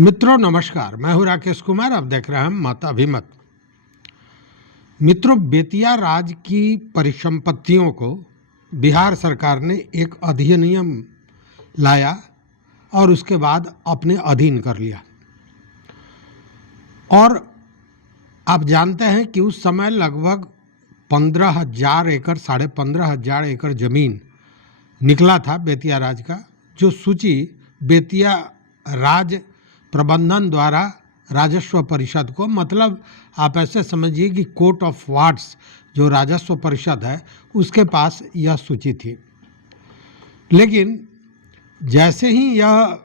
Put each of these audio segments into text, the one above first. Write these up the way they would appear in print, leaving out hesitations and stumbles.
मित्रों नमस्कार, मैं हूं राकेश कुमार। आप देख रहे हैं मत अभिमत। मित्रों, बेतिया राज्य की परिसंपत्तियों को बिहार सरकार ने एक अधिनियम लाया और उसके बाद अपने अधीन कर लिया। और आप जानते हैं कि उस समय लगभग 15,000 एकड़ 15,500 एकड़ जमीन निकला था बेतिया राज्य का, जो सूची बेतिया राज्य प्रबंधन द्वारा राजस्व परिषद को, मतलब आप ऐसे समझिए कि कोर्ट ऑफ वार्ड्स जो राजस्व परिषद है उसके पास यह सूची थी। लेकिन जैसे ही यह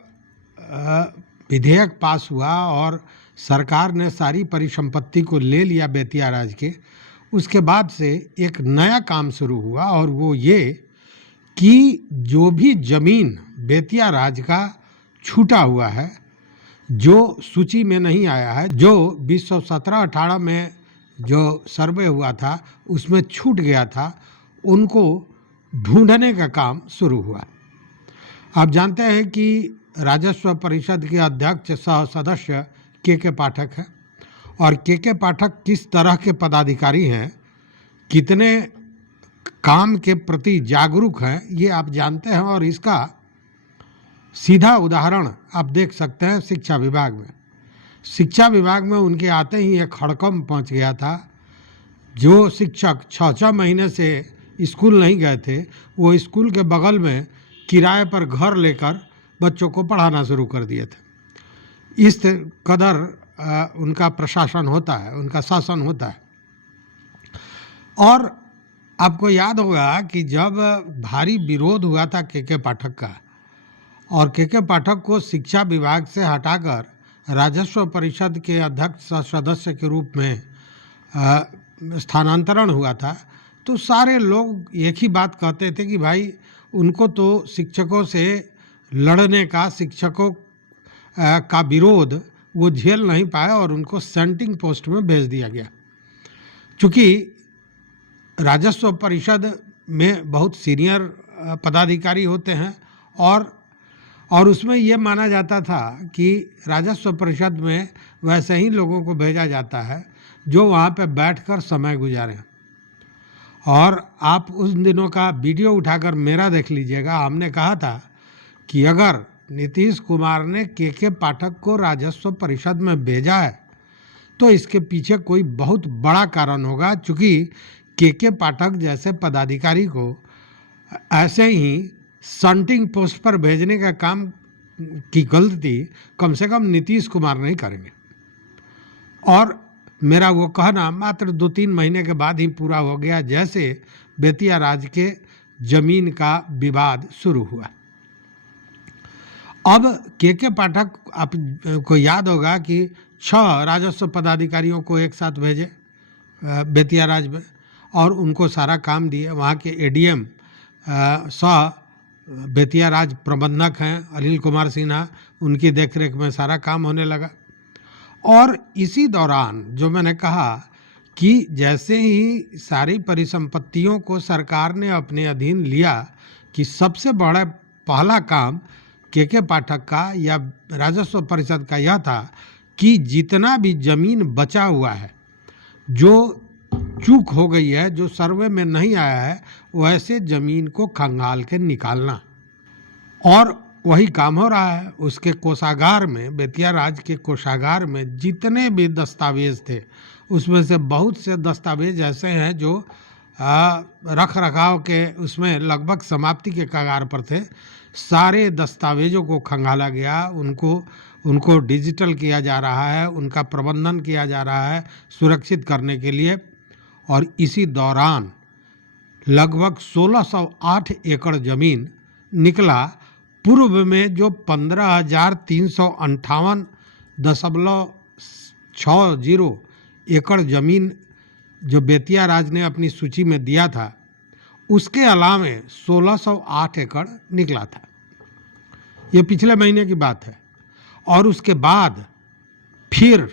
विधेयक पास हुआ और सरकार ने सारी परिसंपत्ति को ले लिया बेतिया राज्य के, उसके बाद से एक नया काम शुरू हुआ और वो ये कि जो भी जमीन बेतिया राज्य का छूटा हुआ है, जो सूची में नहीं आया है, जो 2017-18 में जो सर्वे हुआ था उसमें छूट गया था, उनको ढूंढने का काम शुरू हुआ। आप जानते हैं कि राजस्व परिषद के अध्यक्ष सह सदस्य के पाठक हैं, और के पाठक किस तरह के पदाधिकारी हैं, कितने काम के प्रति जागरूक हैं, ये आप जानते हैं। और इसका सीधा उदाहरण आप देख सकते हैं शिक्षा विभाग में। शिक्षा विभाग में उनके आते ही एक हड़कंप पहुंच गया था। जो शिक्षक 6-6 महीने से स्कूल नहीं गए थे, वो स्कूल के बगल में किराए पर घर लेकर बच्चों को पढ़ाना शुरू कर दिए थे। इस कदर उनका प्रशासन होता है, उनका शासन होता है। और आपको याद होगा कि जब भारी विरोध हुआ था के पाठक का, और के पाठक को शिक्षा विभाग से हटाकर राजस्व परिषद के अध्यक्ष सदस्य के रूप में स्थानांतरण हुआ था, तो सारे लोग एक ही बात कहते थे कि भाई उनको तो शिक्षकों से लड़ने का, शिक्षकों का विरोध वो झेल नहीं पाए और उनको सेंटिंग पोस्ट में भेज दिया गया। चूँकि राजस्व परिषद में बहुत सीनियर पदाधिकारी होते हैं और उसमें ये माना जाता था कि राजस्व परिषद में वैसे ही लोगों को भेजा जाता है जो वहाँ पे बैठकर समय गुजारें। और आप उस दिनों का वीडियो उठाकर मेरा देख लीजिएगा। हमने कहा था कि अगर नीतीश कुमार ने के पाठक को राजस्व परिषद में भेजा है तो इसके पीछे कोई बहुत बड़ा कारण होगा, चूँकि के पाठक जैसे पदाधिकारी को ऐसे ही सन्टिंग पोस्ट पर भेजने का काम की गलती कम से कम नीतीश कुमार नहीं करेंगे। और मेरा वो कहना मात्र 2-3 महीने के बाद ही पूरा हो गया, जैसे बेतिया राज्य के जमीन का विवाद शुरू हुआ। अब के पाठक, आपको याद होगा कि 6 राजस्व पदाधिकारियों को एक साथ भेजे बेतिया राज्य में और उनको सारा काम दिए। वहाँ के एडीएम सह बेतिया राज्य प्रबंधक हैं अनिल कुमार सिन्हा, उनकी देखरेख में सारा काम होने लगा। और इसी दौरान जो मैंने कहा कि जैसे ही सारी परिसंपत्तियों को सरकार ने अपने अधीन लिया, कि सबसे बड़ा पहला काम के पाठक का या राजस्व परिषद का यह था कि जितना भी जमीन बचा हुआ है, जो चूक हो गई है, जो सर्वे में नहीं आया है, वैसे जमीन को खंगाल के निकालना। और वही काम हो रहा है। उसके कोषागार में, बेतिया राज्य के कोषागार में जितने भी दस्तावेज थे, उसमें से बहुत से दस्तावेज ऐसे हैं जो रख रखाव के उसमें लगभग समाप्ति के कगार पर थे। सारे दस्तावेजों को खंगाला गया, उनको डिजिटल किया जा रहा है, उनका प्रबंधन किया जा रहा है सुरक्षित करने के लिए। और इसी दौरान लगभग 1608 एकड़ जमीन निकला। पूर्व में जो 15,358.60 एकड़ जमीन जो बेतिया राज्य ने अपनी सूची में दिया था, उसके अलावे 1608 एकड़ निकला था। ये पिछले महीने की बात है। और उसके बाद फिर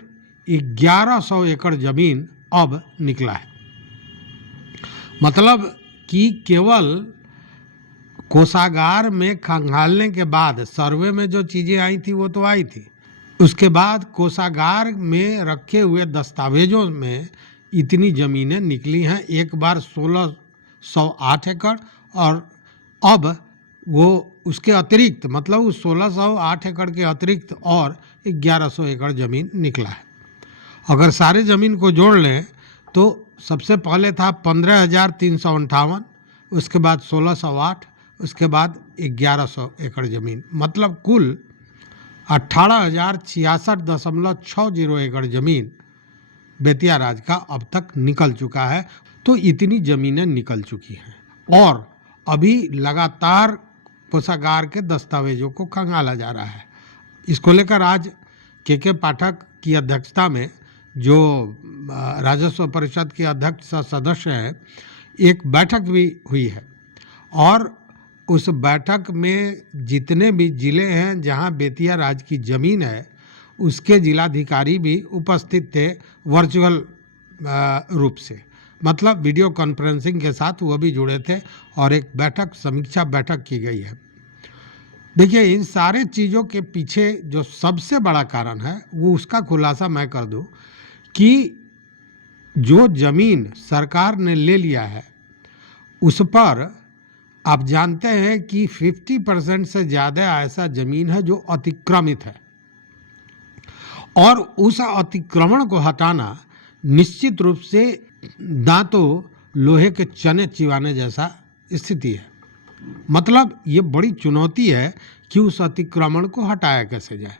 1100 एकड़ जमीन अब निकला है। मतलब कि केवल कोषागार में खंगालने के बाद सर्वे में जो चीज़ें आई थी वो तो आई थी, उसके बाद कोषागार में रखे हुए दस्तावेजों में इतनी ज़मीनें निकली हैं, एक बार 1608 एकड़, और अब वो उसके अतिरिक्त, मतलब उस 1608 एकड़ के अतिरिक्त और 1100 एकड़ ज़मीन निकला है। अगर सारे ज़मीन को जोड़ लें तो सबसे पहले था 15,358, उसके बाद 1608, उसके बाद 1100 एकड़ ज़मीन, मतलब कुल 18,066.60 एकड़ ज़मीन बेतिया राज का अब तक निकल चुका है। तो इतनी ज़मीनें निकल चुकी हैं और अभी लगातार कोषागार के दस्तावेजों को खंगाला जा रहा है। इसको लेकर आज के पाठक की अध्यक्षता में, जो राजस्व परिषद के अध्यक्ष सदस्य हैं, एक बैठक भी हुई है और उस बैठक में जितने भी ज़िले हैं जहां बेतिया राज की ज़मीन है उसके जिलाधिकारी भी उपस्थित थे, वर्चुअल रूप से, मतलब वीडियो कॉन्फ्रेंसिंग के साथ वो भी जुड़े थे और एक बैठक, समीक्षा बैठक की गई है। देखिए, इन सारे चीज़ों के पीछे जो सबसे बड़ा कारण है वो उसका खुलासा मैं कर दूं कि जो ज़मीन सरकार ने ले लिया है उस पर आप जानते हैं कि 50% से ज़्यादा ऐसा ज़मीन है जो अतिक्रमित है और उस अतिक्रमण को हटाना निश्चित रूप से दांतों लोहे के चने चिबाने जैसा स्थिति है। मतलब ये बड़ी चुनौती है कि उस अतिक्रमण को हटाया कैसे जाए।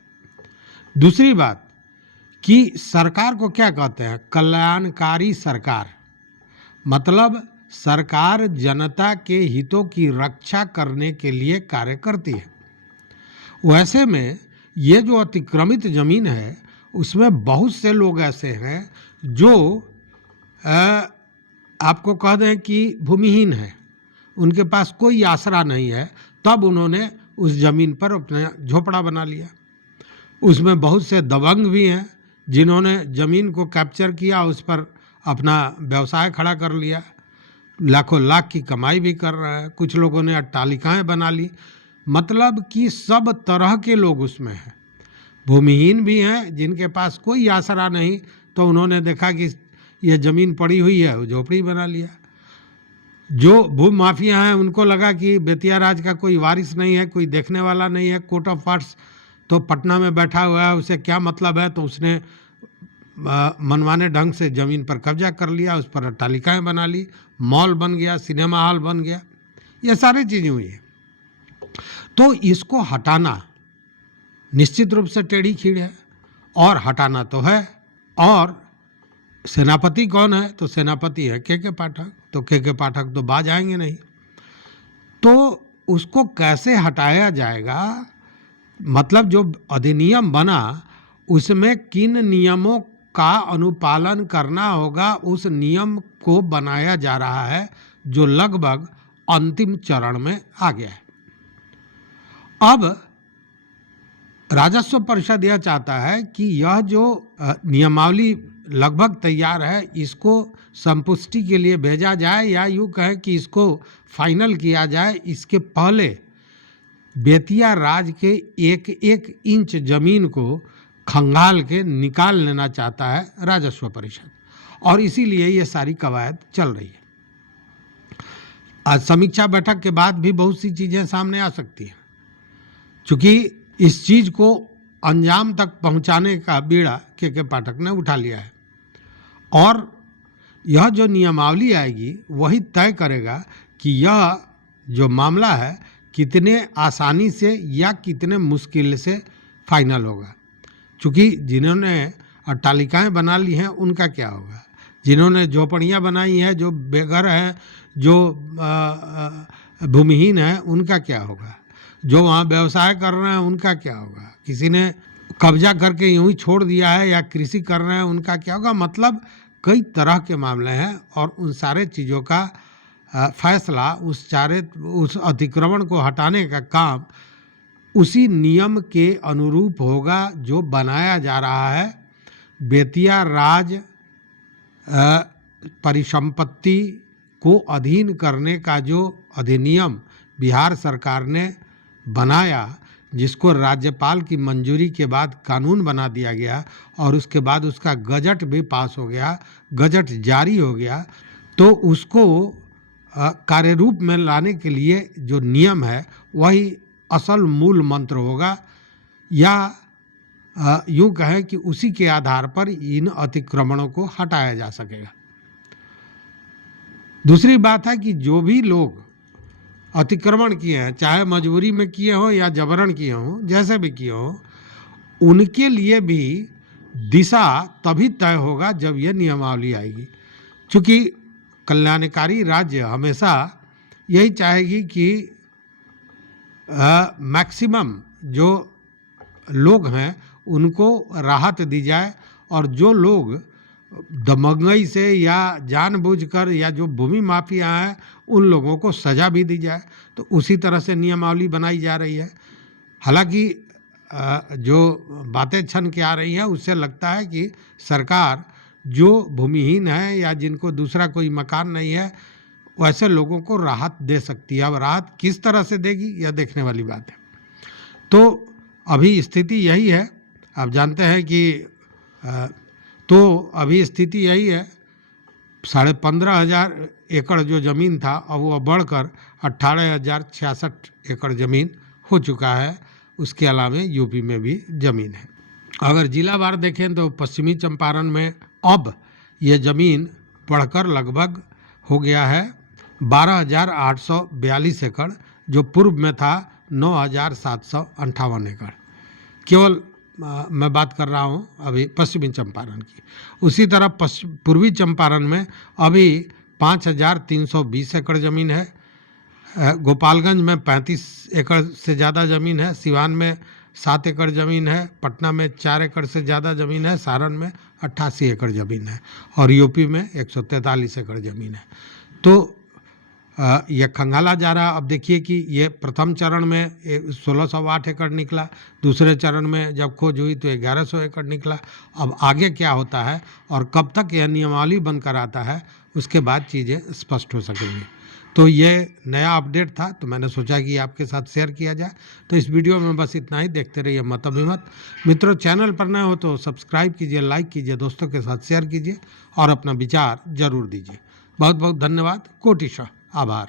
दूसरी बात कि सरकार को क्या कहते हैं, कल्याणकारी सरकार, मतलब सरकार जनता के हितों की रक्षा करने के लिए कार्य करती है। वैसे में ये जो अतिक्रमित ज़मीन है उसमें बहुत से लोग ऐसे हैं जो आपको कह दें कि भूमिहीन है, उनके पास कोई आसरा नहीं है, तब उन्होंने उस ज़मीन पर अपना झोपड़ा बना लिया। उसमें बहुत से दबंग भी हैं जिन्होंने ज़मीन को कैप्चर किया, उस पर अपना व्यवसाय खड़ा कर लिया, लाखों लाख की कमाई भी कर रहे हैं। कुछ लोगों ने अट्टालिकाएँ बना ली, मतलब कि सब तरह के लोग उसमें हैं। भूमिहीन भी हैं जिनके पास कोई आसरा नहीं, तो उन्होंने देखा कि यह ज़मीन पड़ी हुई है, वो झोपड़ी बना लिया। जो भूमाफिया हैं उनको लगा कि बेतिया राज का कोई वारिस नहीं है, कोई देखने वाला नहीं है, कोर्ट ऑफ आर्ट्स तो पटना में बैठा हुआ है, उसे क्या मतलब है, तो उसने मनमाने ढंग से ज़मीन पर कब्जा कर लिया, उस पर अट्टालिकाएँ बना ली, मॉल बन गया, सिनेमा हॉल बन गया, ये सारी चीज़ें हुई हैं। तो इसको हटाना निश्चित रूप से टेढ़ी खीर है और हटाना तो है। और सेनापति कौन है, तो सेनापति है के पाठक, तो के पाठक तो बाज आएंगे नहीं। तो उसको कैसे हटाया जाएगा, मतलब जो अधिनियम बना उसमें किन नियमों का अनुपालन करना होगा, उस नियम को बनाया जा रहा है जो लगभग अंतिम चरण में आ गया है। अब राजस्व परिषद यह चाहता है कि यह जो नियमावली लगभग तैयार है इसको संपुष्टि के लिए भेजा जाए, या यूँ कहें कि इसको फाइनल किया जाए। इसके पहले बेतिया राज के एक एक इंच ज़मीन को खंगाल के निकाल लेना चाहता है राजस्व परिषद, और इसीलिए ये सारी कवायद चल रही है। आज समीक्षा बैठक के बाद भी बहुत सी चीज़ें सामने आ सकती हैं, चूँकि इस चीज़ को अंजाम तक पहुंचाने का बीड़ा के पाठक ने उठा लिया है, और यह जो नियमावली आएगी वही तय करेगा कि यह जो मामला है कितने आसानी से या कितने मुश्किल से फाइनल होगा। चूँकि जिन्होंने अट्टालिकाएँ बना ली हैं उनका क्या होगा, जिन्होंने झोपड़ियाँ बनाई हैं, जो बेघर हैं, जो भूमिहीन हैं, उनका क्या होगा, जो वहाँ व्यवसाय कर रहे हैं उनका क्या होगा, किसी ने कब्जा करके यूं ही छोड़ दिया है या कृषि कर रहे हैं उनका क्या होगा। मतलब कई तरह के मामले हैं और उन सारे चीज़ों का फैसला, उस अतिक्रमण को हटाने का काम उसी नियम के अनुरूप होगा जो बनाया जा रहा है। बेतिया राज परिसंपत्ति को अधीन करने का जो अधिनियम बिहार सरकार ने बनाया, जिसको राज्यपाल की मंजूरी के बाद कानून बना दिया गया और उसके बाद उसका गजट भी पास हो गया, गजट जारी हो गया, तो उसको कार्यरूप में लाने के लिए जो नियम है वही असल मूल मंत्र होगा, या यूं कहें कि उसी के आधार पर इन अतिक्रमणों को हटाया जा सकेगा। दूसरी बात है कि जो भी लोग अतिक्रमण किए हैं, चाहे मजबूरी में किए हों या जबरन किए हों, जैसे भी किए हों, उनके लिए भी दिशा तभी तय होगा जब यह नियमावली आएगी। क्योंकि कल्याणकारी राज्य हमेशा यही चाहेगी कि मैक्सिमम जो लोग हैं उनको राहत दी जाए, और जो लोग दमंगई से या जानबूझकर या जो भूमि माफिया हैं उन लोगों को सज़ा भी दी जाए। तो उसी तरह से नियमावली बनाई जा रही है। हालांकि जो बातें छन के आ रही हैं उससे लगता है कि सरकार जो भूमिहीन है या जिनको दूसरा कोई मकान नहीं है वैसे लोगों को राहत दे सकती है। अब राहत किस तरह से देगी यह देखने वाली बात है। तो अभी स्थिति यही है। आप जानते हैं कि तो अभी स्थिति यही है, 15,500 एकड़ जो ज़मीन था अब वो बढ़कर 18,066 एकड़ ज़मीन हो चुका है। उसके अलावा यूपी में भी ज़मीन है। अगर जिलावार देखें तो पश्चिमी चंपारण में अब ये ज़मीन बढ़कर लगभग हो गया है 12,842 एकड़, जो पूर्व में था 9,758 एकड़। केवल मैं बात कर रहा हूँ अभी पश्चिमी चंपारण की। उसी तरह पूर्वी चंपारण में अभी 5,320 एकड़ ज़मीन है। गोपालगंज में 35 एकड़ से ज़्यादा ज़मीन है। सिवान में 7 एकड़ ज़मीन है। पटना में 4 एकड़ से ज़्यादा ज़मीन है। सारण में 88 एकड़ ज़मीन है और यूपी में 143 एकड़ ज़मीन है। तो यह खंगाला जा रहा। अब देखिए कि ये प्रथम चरण में 1608 एकड़ निकला, दूसरे चरण में जब खोज हुई तो 1100 एकड़ निकला। अब आगे क्या होता है और कब तक यह नियमावली बनकर आता है उसके बाद चीज़ें स्पष्ट हो सकेंगी। तो ये नया अपडेट था, तो मैंने सोचा कि आपके साथ शेयर किया जाए। तो इस वीडियो में बस इतना ही। देखते रहिए मत अभिमत। मित्रों, चैनल पर नए हो तो सब्सक्राइब कीजिए, लाइक कीजिए, दोस्तों के साथ शेयर कीजिए और अपना विचार जरूर दीजिए। बहुत बहुत धन्यवाद। कोटिशः आभार।